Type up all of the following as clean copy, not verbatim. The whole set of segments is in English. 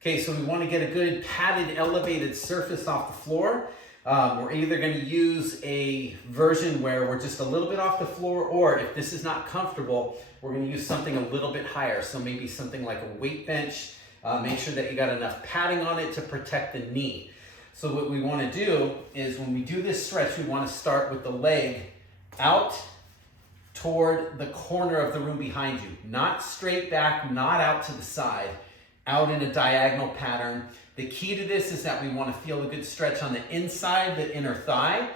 Okay, so we want to get a good padded, elevated surface off the floor. We're either going to use a version where we're just a little bit off the floor, or if this is not comfortable, we're going to use something a little bit higher. So maybe something like a weight bench. Make sure that you got enough padding on it to protect the knee. So what we want to do is when we do this stretch, we want to start with the leg out toward the corner of the room behind you. Not straight back, not out to the side, out in a diagonal pattern. The key to this is that we want to feel a good stretch on the inside, the inner thigh,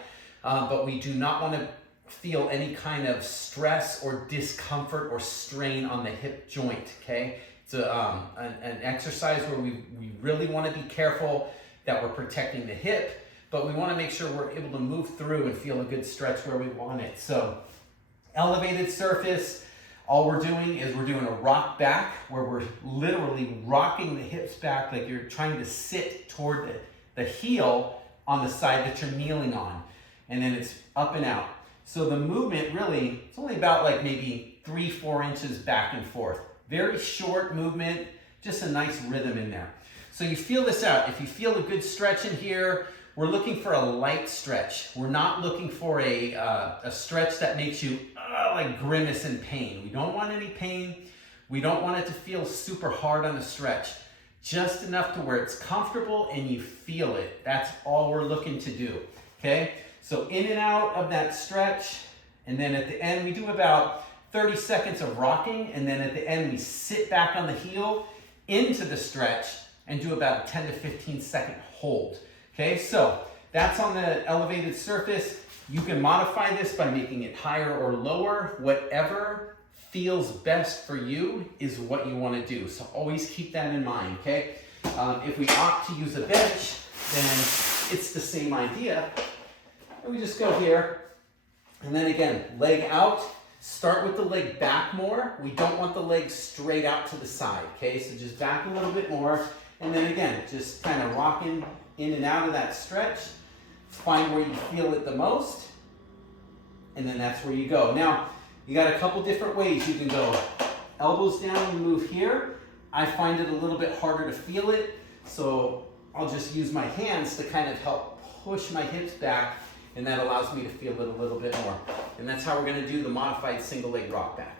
but we do not want to feel any kind of stress or discomfort or strain on the hip joint, okay? It's an exercise where we really want to be careful that we're protecting the hip, but we want to make sure we're able to move through and feel a good stretch where we want it. So elevated surface, all we're doing is we're doing a rock back where we're literally rocking the hips back like you're trying to sit toward the heel on the side that you're kneeling on. And then it's up and out. So the movement really, it's only about like maybe 3-4 inches back and forth. Very short movement, just a nice rhythm in there. So you feel this out. If you feel a good stretch in here, we're looking for a light stretch. We're not looking for a stretch that makes you like grimace in pain. We don't want any pain. We don't want it to feel super hard on the stretch. Just enough to where it's comfortable and you feel it. That's all we're looking to do, okay? So in and out of that stretch, and then at the end we do about 30 seconds of rocking, and then at the end we sit back on the heel into the stretch and do about a 10 to 15 second hold. Okay, so that's on the elevated surface. You can modify this by making it higher or lower. Whatever feels best for you is what you want to do. So always keep that in mind, okay? If we opt to use a bench, then it's the same idea. And we just go here, and then again, leg out. Start with the leg back more. We don't want the leg straight out to the side, okay? So just back a little bit more, and then again, just kind of rocking in and out of that stretch. Find where you feel it the most, and then that's where you go. Now, you got a couple different ways you can go. Elbows down and move here. I find it a little bit harder to feel it, so I'll just use my hands to kind of help push my hips back, and that allows me to feel it a little bit more. And that's how we're going to do the modified single leg rock back.